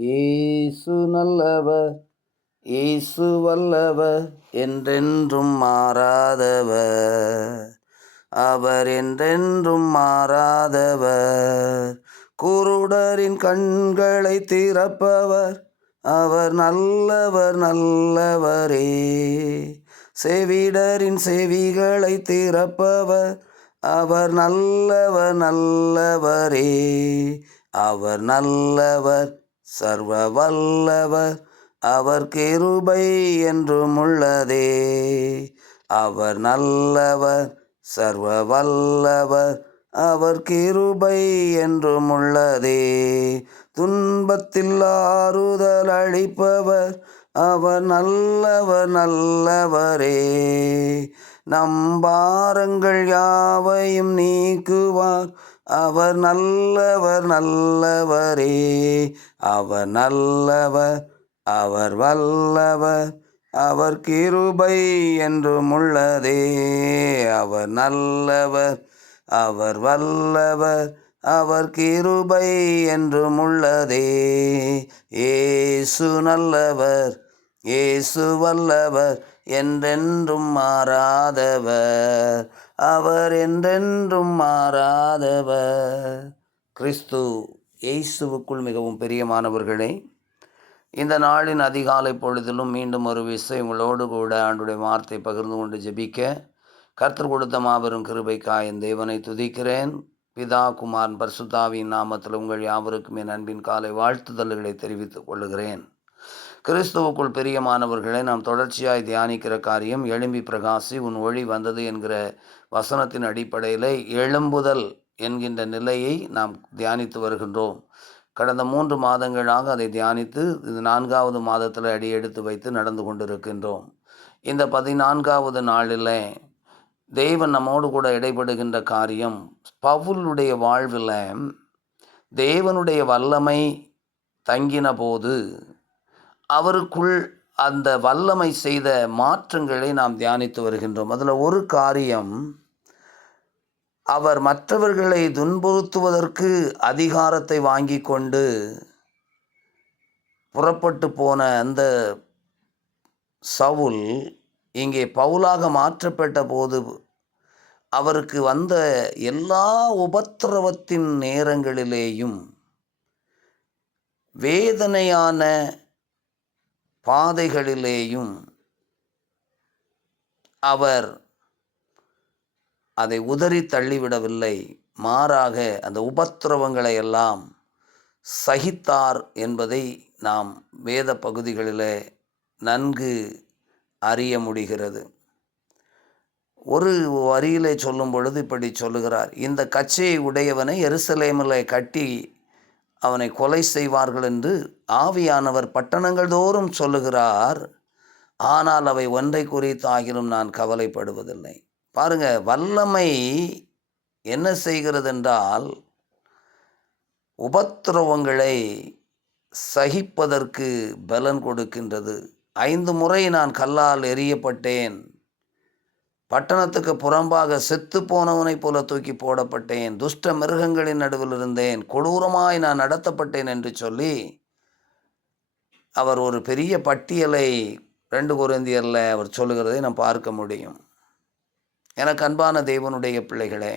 இயேசு நல்லவர், இயேசு வல்லவர், என்றென்றும் மாறாதவர். அவர் என்றென்றும் மாறாதவர். குருடரின் கண்களை திறப்பவர், அவர் நல்லவர் நல்லவரே. செவிடரின் செவிகளை திறப்பவர், அவர் நல்லவர் நல்லவரே. அவர் நல்லவர், சர்வ வல்லவர், அவர் கிருபை என்றும் உள்ளதே. அவர் நல்லவர், சர்வ வல்லவர், அவர் கிருபை என்றும் உள்ளதே. துன்பத்தில் ஆறுதல் அளிப்பவர், அவர் நல்லவர் நல்லவரே. நம் பாரங்கள் யாவையும் நீக்குவார், அவர் நல்லவர் நல்லவரே. அவர் நல்லவர், அவர் வல்லவர், அவர் கிருபை என்றும் உள்ளதே. அவர் நல்லவர், அவர் வல்லவர், அவர் கிருபை என்றும் உள்ளதே. இயேசு நல்லவர், இயேசு வல்லவர், என்றென்றும் மாறாதவர். அவர் என்றென்றும் மாறாதவர். கிறிஸ்து இயேசுவுக்குள் மிகவும் பிரியமானவர்களே, இந்த நாளின் அதிகாலை பொழுதிலும் மீண்டும் ஒரு விஷயம் உங்களோடு கூட ஆண்டுடைய வார்த்தை பகிர்ந்து கொண்டு ஜெபிக்க கர்த்தர் கொடுத்த மாபெரும் கிருபைக்காய் என் தேவனை துதிக்கிறேன். பிதா குமாரன் பரிசுத்தாவியின் நாமத்தில் உங்கள் யாவருக்கும் என் அன்பின் காலை வாழ்த்துதல்களை தெரிவித்துக் கொள்ளுகிறேன். கிறிஸ்துவுக்குள் பிரியமானவர்களை நாம் தொடர்ச்சியாய் தியானிக்கிற காரியம் எழும்பி பிரகாசி உன் ஒளி வந்தது என்கிற வசனத்தின் அடிப்படையில் எழும்புதல் என்கின்ற நிலையை நாம் தியானித்து வருகின்றோம். கடந்த 3 மாதங்களாக அதை தியானித்து இது 4வது மாதத்தில் அடி எடுத்து வைத்து நடந்து கொண்டிருக்கின்றோம். இந்த 14வது நாளில் தேவன் நம்மோடு கூட இடைபடுகின்ற காரியம், பவுலுடைய வாழ்வில் தேவனுடைய வல்லமை தங்கின போது அவருக்குள் அந்த வல்லமை செய்த மாற்றங்களை நாம் தியானித்து வருகின்றோம். அதில் ஒரு காரியம், அவர் மற்றவர்களை துன்புறுத்துவதற்கு அதிகாரத்தை வாங்கி கொண்டு புறப்பட்டு போன அந்த சவுல் இங்கே பவுலாக மாற்றப்பட்ட போது அவருக்கு வந்த எல்லா உபத்திரவத்தின் நேரங்களிலேயும் வேதனையான பாதைகளிலேயும் அவர் அதை உதறி தள்ளிவிடவில்லை. மாறாக அந்த உபத்திரவங்களை எல்லாம் சகித்தார் என்பதை நாம் வேத பகுதிகளில் நன்கு அறிய முடிகிறது. ஒரு வரியிலே சொல்லும் பொழுது இப்படி சொல்லுகிறார், இந்த கச்சையை உடையவனை எருசலேமில் கட்டி அவனை கொலை செய்வார்கள் என்று ஆவியானவர் பட்டணங்கள் தோறும் சொல்லுகிறார், ஆனால் அவை ஒன்றை குறித்தாகிலும் நான் கவலைப்படுவதில்லை. பாருங்க, வல்லமை என்ன செய்கிறது என்றால் உபத்திரவங்களை சகிப்பதற்கு பலன் கொடுக்கின்றது. 5 முறை நான் கல்லால் எறியப்பட்டேன், பட்டணத்துக்கு புறம்பாக செத்து போனவனைப் போல தூக்கி போடப்பட்டேன், துஷ்ட மிருகங்களின் நடுவில் இருந்தேன், கொடூரமாய் நான் நடத்தப்பட்டேன் என்று சொல்லி அவர் ஒரு பெரிய பட்டியலை 2 கொரிந்தியரில் அவர் சொல்லுகிறதை நாம் பார்க்க முடியும். எனக்கு அன்பான தேவனுடைய பிள்ளைகளே,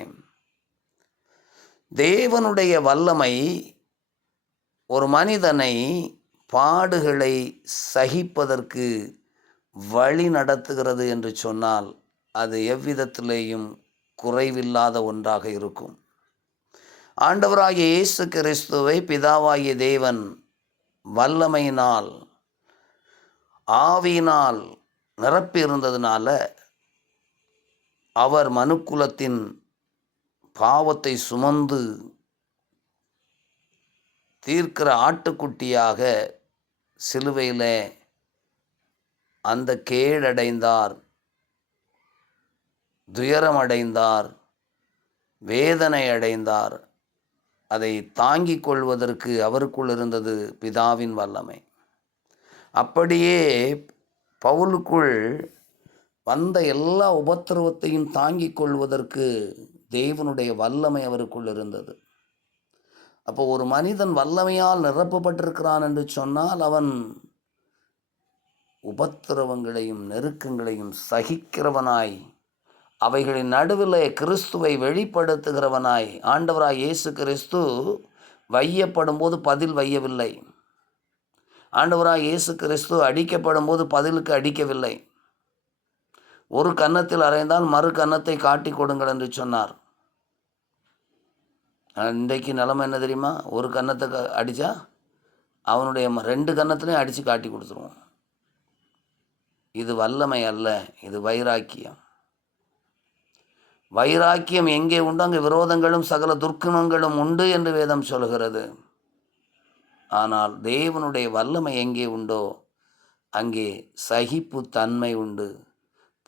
தேவனுடைய வல்லமை ஒரு மனிதனை பாடுகளை சகிப்பதற்கு வழி நடத்துகிறது என்று சொன்னால் அது எவ்விதத்திலேயும் குறைவில்லாத ஒன்றாக இருக்கும். ஆண்டவராகிய இயேசு கிறிஸ்துவை பிதாவாகிய தேவன் வல்லமையினால் ஆவியினால் நிரப்பியிருந்ததுனால அவர் மனுக்குலத்தின் பாவத்தை சுமந்து தீர்க்கிற ஆட்டுக்குட்டியாக சிலுவையில் அந்த கேடடைந்தார், துயரமடைந்தார், வேதனை அடைந்தார். அதை தாங்கிக் கொள்வதற்கு அவருக்குள் இருந்தது பிதாவின் வல்லமை. அப்படியே பவுலுக்குள் வந்த எல்லா உபத்திரவத்தையும் தாங்கிக் கொள்வதற்கு தேவனுடைய வல்லமை அவருக்குள் இருந்தது. அப்போ ஒரு மனிதன் வல்லமையால் நிரப்பப்பட்டிருக்கிறான் என்று சொன்னால் அவன் உபத்திரவங்களையும் நெருக்கங்களையும் சகிக்கிறவனாய், அவைகளின் நடுவிலே கிறிஸ்துவை வெளிப்படுத்துகிறவனாய், ஆண்டவராய் இயேசு கிறிஸ்து வையப்படும் போது பதில் வையவில்லை. ஆண்டவராய் இயேசு கிறிஸ்து அடிக்கப்படும் போது பதிலுக்கு அடிக்கவில்லை. ஒரு கன்னத்தில் அறைந்தால் மறு கன்னத்தை காட்டி கொடுங்கள் என்று சொன்னார். இன்றைக்கு நிலைமை என்ன தெரியுமா? ஒரு கன்னத்தை அடித்தா அவனுடைய 2 கன்னத்திலையும் அடித்து காட்டி கொடுத்துருவோம். இது வல்லமை அல்ல, இது வைராக்கியம். வைராக்கியம் எங்கே உண்டு அங்கே விரோதங்களும் சகல துர்க்குணங்களும் உண்டு என்று வேதம் சொல்கிறது. ஆனால் தேவனுடைய வல்லமை எங்கே உண்டோ அங்கே சகிப்பு தன்மை உண்டு,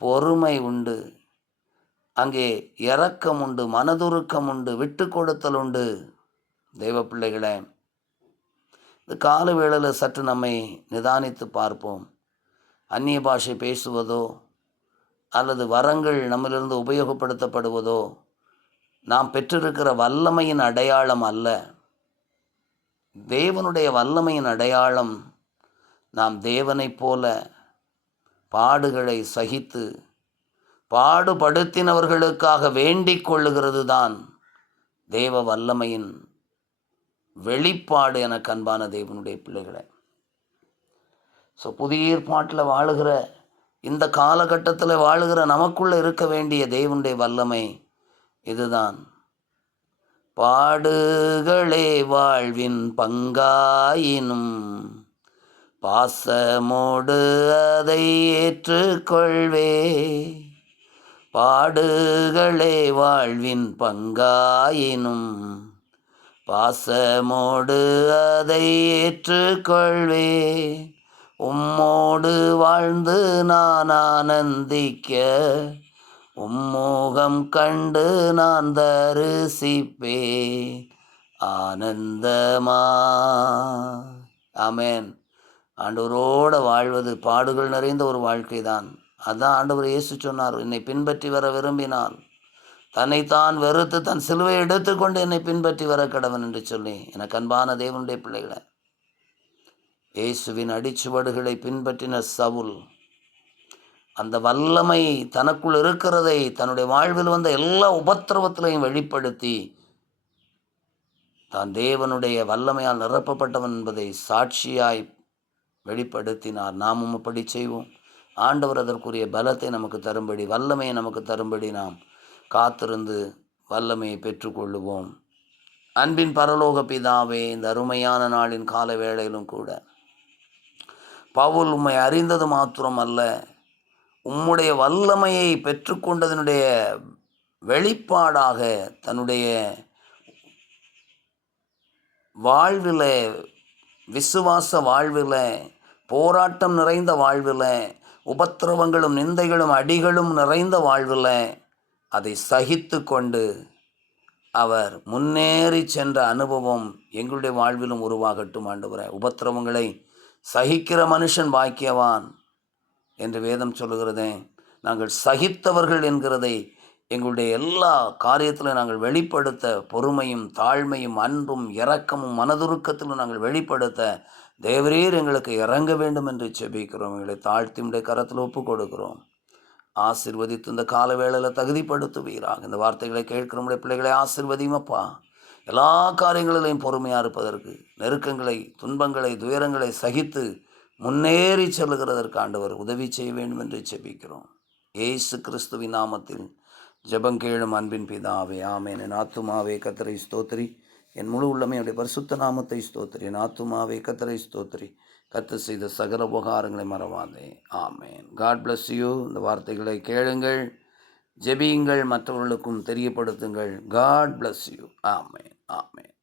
பொறுமை உண்டு, அங்கே இரக்கம் உண்டு, மனதுருக்கம் உண்டு, விட்டு கொடுத்தல் உண்டு. தெய்வ பிள்ளைகளே, இந்த கால வேளையில் சற்று நம்மை நிதானித்து பார்ப்போம். அந்நிய பாஷை பேசுவதோ அல்லது வரங்கள் நம்மிலிருந்து உபயோகப்படுத்தப்படுவதோ நாம் பெற்றிருக்கிற வல்லமையின் அடையாளம் அல்ல. தேவனுடைய வல்லமையின் அடையாளம் நாம் தேவனைப் போல பாடுகளை சகித்து பாடுபடுத்தினவர்களுக்காக வேண்டிக் கொள்ளுகிறது தான் தேவ வல்லமையின் வெளிப்பாடு என அன்பான தேவனுடைய பிள்ளைகளை. புதிய ஏற்பாட்டில் வாழுகிற இந்த காலகட்டத்தில் வாழுகிற நமக்குள்ளே இருக்க வேண்டிய தேவனுடைய வல்லமை இதுதான். பாடுகளே வாழ்வின் பங்காயினும் பாசமோடு அதை ஏற்றுக்கொள்வே. பாடுகளே வாழ்வின் பங்காயினும் பாசமோடு அதை ஏற்றுக்கொள்வே. உம்மோடு வாழ்ந்து நான் ஆனந்திக்க உம்மோகம் கண்டு நான் தரிசிப்பே ஆனந்தமா. ஆமென். ஆண்டவரோடு வாழ்வது பாடுகள் நிறைந்த ஒரு வாழ்க்கை தான். அதான் ஆண்டவர் இயேசு சொன்னார், என்னை பின்பற்றி வர விரும்பினால் தன்னைத்தான் வெறுத்து தன் சிலுவை எடுத்துக்கொண்டு என்னை பின்பற்றி வர கடவன் என்று சொல்லி. எனக்கு அன்பான தேவனுடைய பிள்ளைகளை, இயேசுவின் அடிச்சுவடுகளை பின்பற்றின சவுல் அந்த வல்லமை தனக்குள் இருக்கிறதை தன்னுடைய வாழ்வில் வந்த எல்லா உபத்திரவத்திலையும் வெளிப்படுத்தி தான் தேவனுடைய வல்லமையால் நிரப்பப்பட்டவன் என்பதை சாட்சியாய் வெளிப்படுத்தினார். நாமும் அப்படி செய்வோம். ஆண்டவர் அதற்குரிய பலத்தை நமக்கு தரும்படி, வல்லமையை நமக்கு தரும்படி நாம் காத்திருந்து வல்லமையை பெற்றுக்கொள்ளுவோம். அன்பின் பரலோக பிதாவே, இந்த அருமையான நாளின் கால வேளையிலும் கூட பவுல் உம்மை அறிந்தது மாத்திரம் அல்ல, உம்முடைய வல்லமையை பெற்றுக்கொண்டதனுடைய வெளிப்பாடாக தன்னுடைய வாழ்வில், விசுவாச வாழ்வில், போராட்டம் நிறைந்த வாழ்வில், உபத்திரவங்களும் நிந்தைகளும் அடிகளும் நிறைந்த வாழ்வில் அதை சகித்து கொண்டு அவர் முன்னேறி சென்ற அனுபவம் எங்களுடைய வாழ்விலும் உருவாகட்டும். ஆண்டவரே, உபத்திரவங்களை சகிக்கிற மனுஷன் பாக்கியவான் என்று வேதம் சொல்லுகிறதே. நாங்கள் சகித்தவர்கள் என்கிறதை எங்களுடைய எல்லா காரியத்திலும் நாங்கள் வெளிப்படுத்த, பொறுமையும் தாழ்மையும் அன்பும் இரக்கமும் மனதுருக்கத்திலும் நாங்கள் வெளிப்படுத்த தேவரீர் எங்களுக்கு இறங்க வேண்டும் என்று செபிக்கிறோம். எங்களை தாழ்த்தி உடைய கரத்தில் ஒப்பு கொடுக்கிறோம். ஆசீர்வதித்து இந்த கால வேளையில் தகுதிப்படுத்துவீராக. இந்த வார்த்தைகளை கேட்கிற நம்முடைய பிள்ளைகளை ஆசீர்வதியுமப்பா. எல்லா காரியங்களிலையும் பொறுமையாக இருப்பதற்கு, நெருக்கங்களை, துன்பங்களை, துயரங்களை சகித்து முன்னேறி செல்லுகிறதற்கு ஆண்டவர் உதவி செய்ய வேண்டும் என்று செபிக்கிறோம். இயேசு கிறிஸ்துவின் நாமத்தில் ஜெபங்கேளும் அன்பின் பிதாவே, ஆமென். என் ஆத்துமாவே கர்த்தரை ஸ்தோத்திரி, என் முழு உள்ளமே அவருடைய பரிசுத்த நாமத்தை ஸ்தோத்திரி. என் ஆத்துமாவே கர்த்தரை ஸ்தோத்திரி, கர்த்தர் செய்த சகல உபகாரங்களை மறவாதே. ஆமென். God bless you. இந்த வார்த்தைகளை கேளுங்கள், ஜெபியுங்கள், மற்றவர்களுக்கும் தெரியப்படுத்துங்கள். God bless you. Amen. Amen.